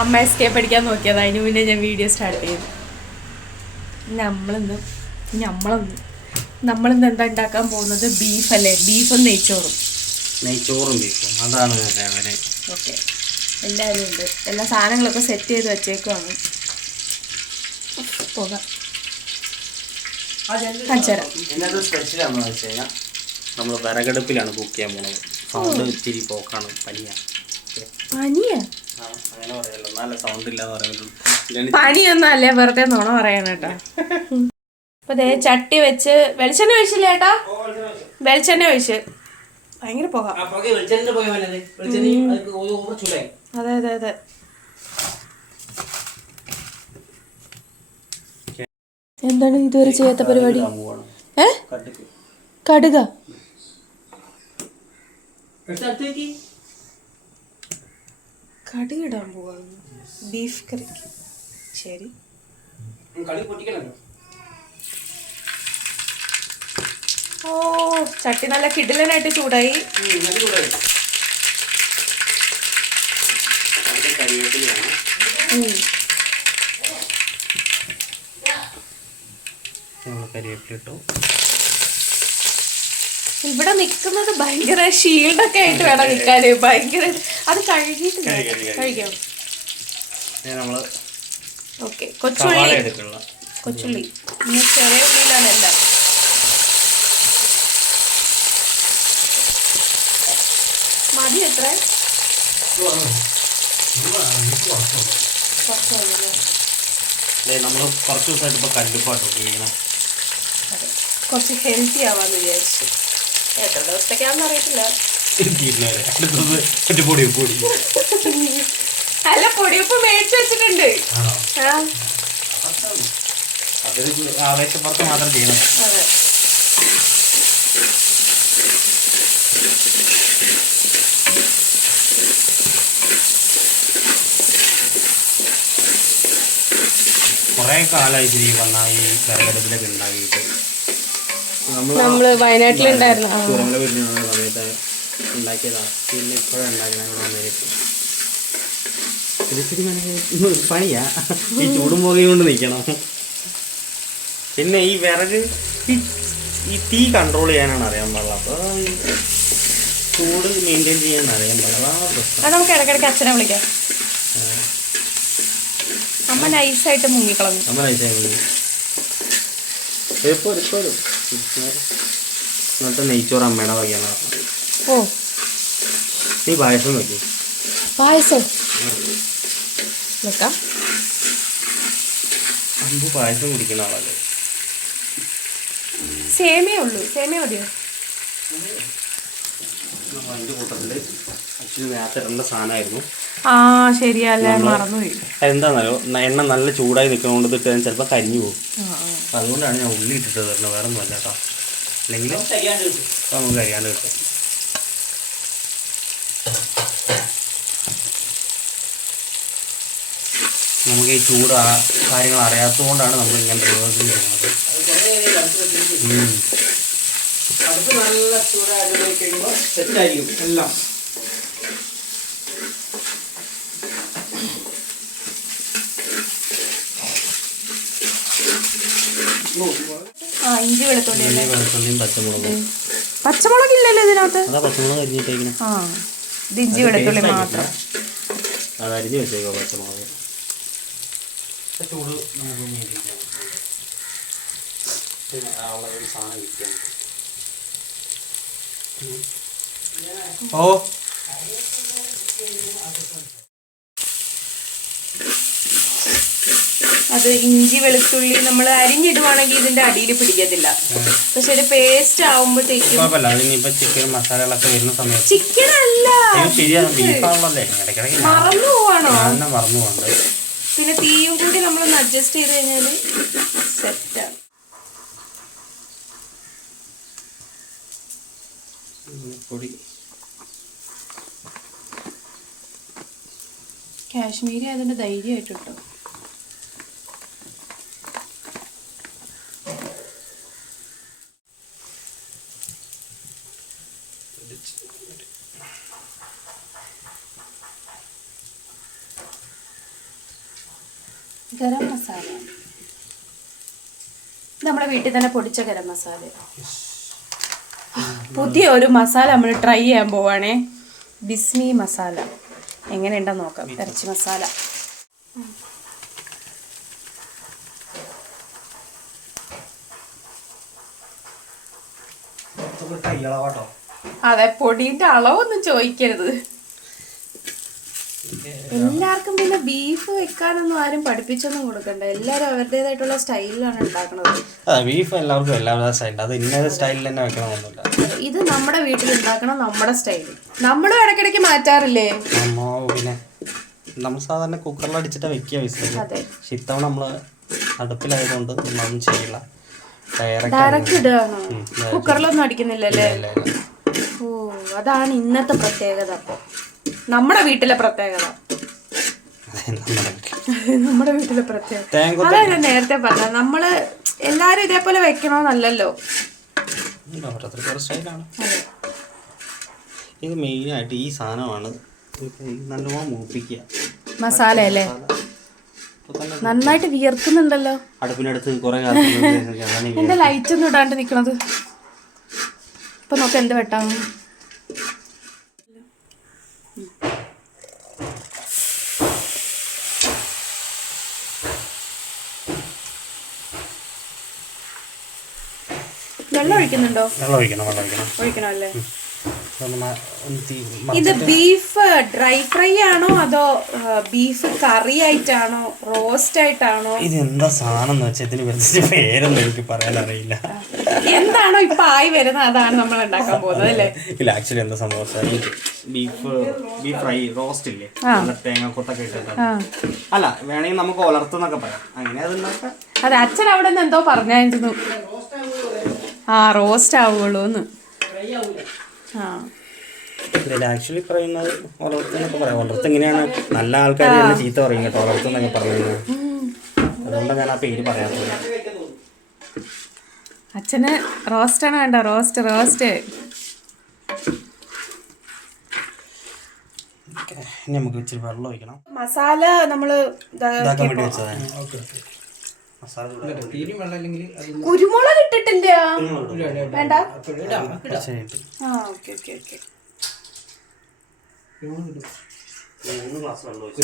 അമ്മ എസ്കേപ്പ് അടിക്കാൻ നോക്കിയത്. അതിന് മുന്നേ ഞാൻ വീഡിയോ സ്റ്റാർട്ട് ചെയ്തു. നമ്മളിന്ന് നമ്മളൊന്ന് നമ്മളിന്ന് എന്താ ഉണ്ടാക്കാൻ പോകുന്നത്? ബീഫ് അല്ലേ? ബീഫും നെയ്ച്ചോറും. നെയ്ച്ചോറും ബീഫും അതാണ് ഓക്കെ. എല്ലാവരും ഉണ്ട്. എല്ലാ സാധനങ്ങളൊക്കെ സെറ്റ് ചെയ്ത് വെച്ചേക്കുവാണ്. പോകാം. ആണെന്ന് വെച്ച് കഴിഞ്ഞാൽ നമ്മൾ വിറകടുപ്പിലാണ് കുക്ക് ചെയ്യാൻ പോണത്. സൗണ്ട് ഇച്ചിരി പോക്കാണ്. പനിയാണ് പനിയാ? അങ്ങനെ പറയല്ലോ നല്ല സൗണ്ട് ഇല്ലാന്ന് പറയുന്നത് പനിയൊന്നും അല്ലേ വെറുതെ നോണ പറയണ കേട്ടോ. അപ്പൊ ദേ ചട്ടി വെച്ച് വെളിച്ചെണ്ണ ഒഴിച്ചില്ല ഏട്ടാ? വെളിച്ചെണ്ണ ഒഴിച്ച്. ഭയങ്കര പോകാം. അതെ അതെ അതെ. എന്താണ് ഇതുവരെ ചെയ്യാത്ത പരിപാടി? ഏ? കടുക? കടുക് ഇടാൻ പോവാണ് ബീഫ് കറിക്ക്. ശരി. ഓ ചട്ടി നല്ല കിടിലനായിട്ട് ചൂടായി. കരിവേപ്പിലയാണ് ഉം. നമ്മൾ കരിവേപ്പില ഇട്ടു ഇവിടെ നിൽക്കുന്നത് ഭയങ്കര ഷീൽഡൊക്കെ ആയിട്ട് വേണം നിൽക്കാൻ ഭയങ്കര അത് കഴുകിയിട്ടില്ല കഴുകി, കഴുകി. കഴിക്കാം. ഓക്കെ കൊച്ചുള്ളി. കൊച്ചുള്ളി. ഇനി ചെറിയ ഉള്ളിയിലാണ് എല്ലാം. മതി എത്ര കുറച്ച് മതിയല്ലേ? നമ്മൾ കുറച്ച് ദിവസമായിട്ട് ഇപ്പോൾ അതെ. കുറച്ച് ഹെൽത്തി ആവാന്ന് വിചാരിച്ചു. എത്ര ദിവസത്തേക്കാണെന്ന് അറിയത്തില്ല. അല്ല പൊടിയപ്പ് മേടിച്ചു വെച്ചിട്ടുണ്ട്. അതൊരു ആവേശപ്പുറത്ത് മാത്രം ചെയ്യണം അതെ. കുറേ കാലമായി ശരി വന്ന ഈ വിറകടുപ്പിലൊക്കെ ഉണ്ടാക്കിയിട്ട് നമ്മൾ നമ്മൾ വയനാട്ടിലുണ്ടായിരുന്നു. സമയത്ത് ഉണ്ടാക്കിയതാണ് പിന്നെ ഇത്തിരി പണിയാ. ഈ ചൂടും പുകയും കൊണ്ട് നിൽക്കണം പിന്നെ ഈ വിറക് ഈ തീ കൺട്രോൾ ചെയ്യാനാണ് അറിയാൻ പാടില്ല. അപ്പോൾ ചൂട് മെയിന്റെയിൻ ചെയ്യാൻ അറിയാൻ പാടില്ല. അതാണ് പ്രശ്നം. അത് നമുക്ക് ഇടയ്ക്കിടയ്ക്ക് അച്ഛനെ വിളിക്കാം. അമ്മ നൈസായിട്ട് മുങ്ങിക്കളഞ്ഞു. നമ്മൾ മുങ്ങി. എപ്പോഴും എപ്പോഴും ഇന്നത്തെ നെയ്ച്ചോറ് അമ്മയുടെ വകയാണ് ഓ. നീ പായസം നോക്കി പായസം? നോക്കാം അമ്പ് പായസം കുടിക്കുന്ന ആളല്ലേ? സേമിയ ഉള്ളൂ. സേമിയ മതിയോ? അതിന്റെ കൂട്ടത്തിൽ അച്ഛന് നേരത്തെ ഇടേണ്ട സാധനമായിരുന്നു. ആ ശരിയല്ലേ. മറന്നുപോയി. എണ്ണ നല്ല ചൂടായി നിൽക്കുന്നതുകൊണ്ട് ഇത് ഇട്ടാൽ ചിലപ്പോൾ കരിഞ്ഞു പോകും. അതുകൊണ്ടാണ് ഞാൻ ഉള്ളി ഇട്ടിട്ട് തരണം വേറെ ഒന്നും അല്ല കേട്ടോ. അല്ലെങ്കിൽ നമുക്ക് കഴിയാണ്ട് കിട്ടും. നമുക്ക് ഈ ചൂട് ആ കാര്യങ്ങൾ അറിയാത്തതുകൊണ്ടാണ് നമ്മൾ ഇങ്ങനെ പ്രയോഗത്തിൽ ചെയ്യുന്നത്. നല്ല ചൂടായിട്ട് സെറ്റായിരിക്കും എല്ലാം. ഇഞ്ചി വെളുത്തുള്ളി വെളുത്തുള്ളിയും പച്ചമുളകും. പച്ചമുളക് ഇല്ലല്ലോ ഇതിനകത്ത്? അതാ പച്ചമുളക് അരിഞ്ഞിട്ടേക്കണേ. ആ ഇത് ഇഞ്ചി വെളുത്തുള്ളി മാത്രം. അത് അരിഞ്ഞ് വെച്ചേക്കോ പച്ചമുളക്. ചൂട് നമുക്ക് മേടിക്കാം പിന്നെ ആ ഉള്ള ഒരു സാധനം കിട്ടിയാൽ ഓ. അത് ഇഞ്ചി വെളുത്തുള്ളി നമ്മൾ അരിഞ്ഞിടുവാണെങ്കിൽ ഇതിന്റെ അടിയിൽ പിടിക്കത്തില്ല. പക്ഷെ ഒരു പേസ്റ്റ് ആവുമ്പോഴത്തേക്കും ചിക്കൻ മസാലകളൊക്കെ വരുന്ന സമയത്ത് ചിക്കൻ അല്ല മറന്നു പോവാണോ? മറന്നു പോകണ്ട് പിന്നെ തീയും കൂടി നമ്മളൊന്ന് അഡ്ജസ്റ്റ് ചെയ്ത് കഴിഞ്ഞാൽ സെറ്റാണ് പൊടി കാശ്മീരി അതിന്റെ ധൈര്യമായിട്ട് കേട്ടോ ഗരം മസാല. നമ്മുടെ വീട്ടിൽ തന്നെ പൊടിച്ച ഗരം മസാല. പുതിയ ഒരു മസാല നമ്മൾ ട്രൈ ചെയ്യാൻ പോവാണേ. ബിസ്മി മസാല. എങ്ങനെയുണ്ടെന്ന് നോക്കാം. ഇറച്ചി മസാല. അതെ പൊടിയുടെ അളവൊന്നും ചോദിക്കരുത്. എല്ലാവർക്കും പിന്നെ ബീഫ് വെക്കാനൊന്നും ആരും പഠിപ്പിച്ചൊന്നും കൊടുക്കണ്ട. എല്ലാവരും അവരുടേതായിട്ടുള്ള സ്റ്റൈലിലാണ് ഉണ്ടാക്കുന്നത് അതെ ബീഫ് എല്ലാവർക്കും എല്ലാവരുടെ അത് ഇന്ന സ്റ്റൈലിൽ തന്നെ വെക്കണമെന്നില്ല ഇത് നമ്മുടെ വീട്ടിൽ ഉണ്ടാക്കണം നമ്മുടെ സ്റ്റൈൽ നമ്മളും ഇടയ്ക്കിടയ്ക്ക് മാറ്റാറില്ലേ? അമ്മോ പിന്നെ നമ്മൾ സാധാരണ കുക്കറിൽ അടിച്ചിട്ട് വെക്കുക വിസിൽ അതെ. പക്ഷെ ഇത്തവണ നമ്മൾ അടുപ്പിലായതുകൊണ്ട് നമ്മളൊന്നും ചെയ്യില്ല. ഡയറക്റ്റ് ഡയറക്റ്റ് ഇടുകയാണോ? ഉം, കുക്കറിലൊന്നും അടിക്കുന്നില്ലല്ലേ? ഓ അതാണ് ഇന്നത്തെ പ്രത്യേകത അപ്പോൾ നമ്മുടെ വീട്ടിലെ പ്രത്യേകത. നമ്മുടെ വീട്ടിലെ പ്രത്യേകത. അതാ ഞാൻ നേരത്തെ പറഞ്ഞ നമ്മൾ എല്ലാരും ഇതേപോലെ വെക്കണോന്നല്ലല്ലോ. ഇത് മെയിൻ ആയിട്ട് ഈ സാധനമാണ്. നല്ലോണം മൂപ്പിക്കുക. മസാല. അല്ലേ നന്നായിട്ട് വിയർക്കുന്നുണ്ടല്ലോ. അടുപ്പിനടുത്ത് കുറേ എന്റെ ലൈറ്റ് ഒന്നും ഇടാണ്ട് നിക്കണത്. ഇപ്പൊ നോക്ക് എന്ത് വെട്ടാം. വെള്ളം ഒഴിക്കുന്നുണ്ടോ? വെള്ളം ഒഴിക്കണം വെള്ളം ഒഴിക്കണം. ഒഴിക്കണം അല്ലേ? ഇത് ബീഫ് ഡ്രൈ ഫ്രൈ ആണോ അതോ ബീഫ് കറി ആയിട്ടാണോ റോസ്റ്റ് ആയിട്ടാണോ? ഇത് എന്താ സാധനം വെച്ചാൽ ഇതിന് വെച്ചിട്ട് പേരൊന്നും എനിക്ക് പറയാൻ അറിയില്ല. എന്താണോ ഇപ്പൊ ആയി വരുന്നത്? അതാണ് നമ്മൾ ഉണ്ടാക്കാൻ പോകുന്നത് അല്ലേ? ഇല്ല ആക്ച്വലി എന്താ സംഭവം ബീഫ് ബീഫ് ഫ്രൈ റോസ്റ്റ് ഇല്ലേ? തേങ്ങ കൊത്തൊക്കെ ഇട്ടിട്ട്. അല്ല വേണമെങ്കിൽ നമുക്ക് വളർത്തുന്നൊക്കെ പറയാം. അങ്ങനെ അത് അതെ അച്ഛൻ അവിടെ നിന്ന് എന്തോ പറഞ്ഞായിരുന്നു. ആ റോസ്റ്റ് ആവുള്ളൂന്ന് ആ. ഇതിൽ ആക്ച്വലി പറയുന്നത് വളർത്തുന്നൊക്കെ പറയാം. വളർത്ത് ഇങ്ങനെയാണ് നല്ല ആൾക്കാർ ചീത്ത പറയും കേട്ടോ. വളർത്തുന്നൊക്കെ പറയുന്നത്. അതുകൊണ്ടാണ് ഞാൻ ആ പേര് പറയാത്തത്. അച്ഛന് റോസ്റ്റാണ് വേണ്ട. റോസ്റ്റ് റോസ്റ്റ് നമുക്ക് ഇച്ചിരി വെള്ളം ഒഴിക്കണം. മസാല നമ്മൾ കുരുമുളക് ഇട്ടിട്ടില്ല? വേണ്ട. അപ്പോൾ ഇടാം കുറച്ച് കഴിഞ്ഞിട്ട്. ആ ഓക്കെ ഓക്കെ ഓക്കെ. മൂന്ന് ഗ്ലാസ്. വെള്ളം ഒഴിച്ചു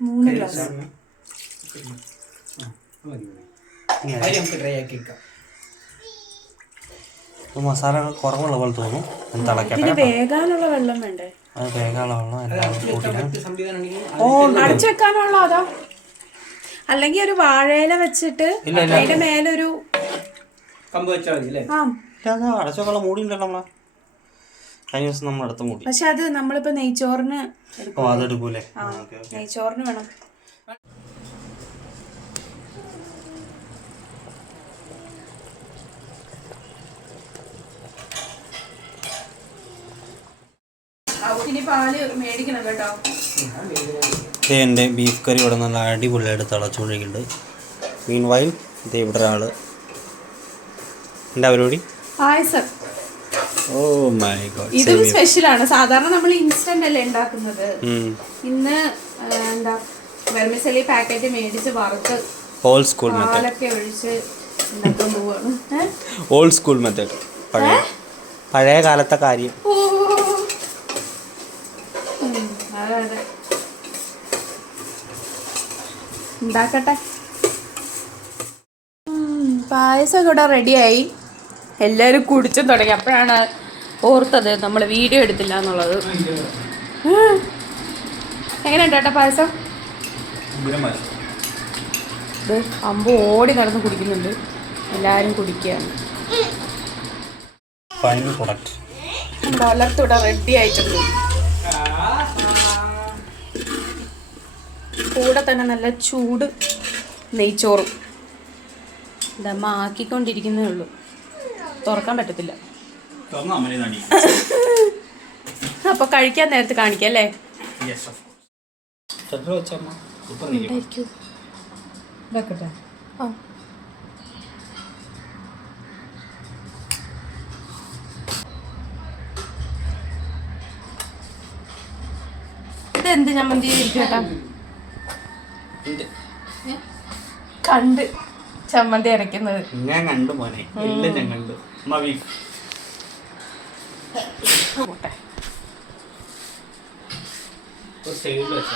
മൂന്ന് ഗ്ലാസ് അരി നമുക്ക് ഡ്രൈ ആക്കി എടുക്കാം അപ്പോൾ മസാല കുറവുള്ള പോലെ തോന്നും വേഗാനുള്ള തിളക്കട്ടെ വെള്ളം വേണ്ടേ അത് വേഗാനുള്ള വെള്ളം അടച്ചു വെക്കാനുള്ള അതോ അല്ലെങ്കിൽ ഒരു വാഴയില വെച്ചിട്ട് അതിന്റെ മേലൊരു കമ്പ് വെച്ചാൽ മതി അല്ലേ? ആ. മൂടി ഉണ്ടല്ലോ നമ്മളെ. കഴിഞ്ഞ ദിവസം നമ്മൾ അടുത്ത മൂടി. പക്ഷെ അത് നമ്മളിപ്പോ നെയ്ച്ചോറിന് എടുക്കും. ഓ അതെടുക്കൂലേ ആ നെയ്ച്ചോറിന് വേണം. ഇനി പാൽ മേടിക്കണം കേട്ടോ. ഇത് എന്റെ ബീഫ് കറി ഇവിടെ നല്ല അടിപൊളിയായിട്ട് തിളച്ചുകൊണ്ടിരിക്കുന്നുണ്ട്. മീൻ വൈൽ ഇത് ഇവിടെ ഒരാൾ എന്താ പരിപാടി? പായസം. ഓ മൈ ഗോഡ് ഇതും സ്പെഷ്യലാണ് സാധാരണ നമ്മൾ ഇൻസ്റ്റന്റ് അല്ലേ ഉണ്ടാക്കുന്നത്? ഇന്ന് എന്താ വെർമിസലി പാക്കറ്റ് മേടിച്ച് വറുത്ത് ഓൾഡ് സ്കൂൾ മെത്തേഡ് ഒഴിച്ച് ഉണ്ടാക്കാൻ പോവാണ്? ഓൾഡ് സ്കൂൾ മെത്തേഡ് പഴയ പഴയ കാലത്തെ കാര്യം. ഉണ്ടാക്കട്ടെ. പായസം ഇവിടെ റെഡിയായി എല്ലാവരും കുടിച്ചും തുടങ്ങി. അപ്പോഴാണ് ഓർത്തത് നമ്മൾ വീഡിയോ എടുത്തില്ല എന്നുള്ളത്. എങ്ങനെയുണ്ട് ഏട്ടാ പായസം? ഇത് അമ്പ് ഓടി നടന്ന് കുടിക്കുന്നുണ്ട്. എല്ലാവരും കുടിക്കുകയാണ്. വളർത്തിവിടെ റെഡി ആയിട്ടുണ്ട്. കൂടെ തന്നെ നല്ല ചൂട് നെയ്ച്ചോറും. ഇതമ്മ ആക്കിക്കൊണ്ടിരിക്കുന്നേ ഉള്ളൂ. തുറക്കാൻ പറ്റത്തില്ല. അപ്പൊ കഴിക്കാൻ നേരത്തെ കാണിക്കാം അല്ലേ? ഉണ്ടായിരിക്കും. ആ. ഇതെന്ത് ചമ്മന്തി ചേട്ടാ കണ്ട്. ചമ്മന്തി അരയ്ക്കുന്നത്. ഞാൻ കണ്ടു മോനെ. എല്ലാം ഞാൻ കണ്ടു മവി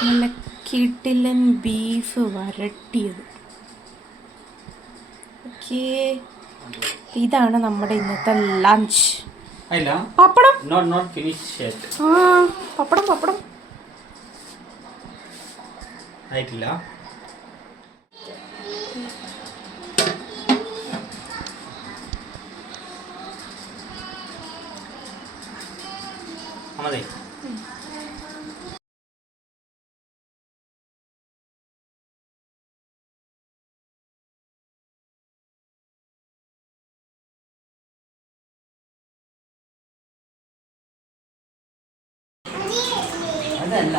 നല്ല കിട്ടിലൻ ബീഫ് വരട്ടിയത്. ഓക്കേ. ഇതാണ് നമ്മുടെ ഇന്നത്തെ lunch pappadam. Pappadam pappadam. Not finish ഷേറ്റ് ആ പപ്പടം പപ്പടം ആയിട്ടില്ല അതെ അതല്ല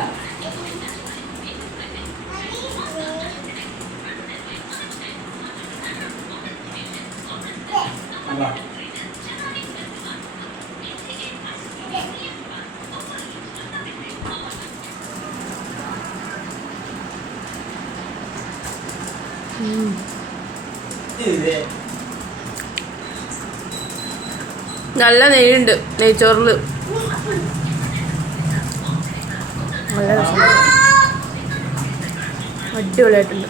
നല്ല നെയ്യുണ്ട് നെയ്ച്ചോറിൽ നല്ല. അടിപൊളിയായിട്ടുണ്ട്.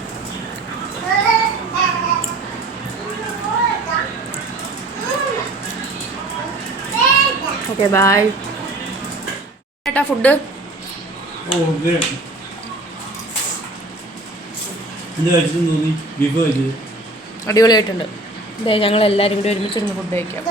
ഓക്കെ ബായ് ഏട്ടാ ഫുഡ് ഓ ഓക്കെ എന്ത് കഴിച്ചിട്ട് തോന്നി കഴിച്ചത് അടിപൊളിയായിട്ടുണ്ട്. ഇതേ ഞങ്ങൾ എല്ലാവരും കൂടി ഒരുമിച്ചിരുന്ന് ഫുഡ് കഴിക്കാം.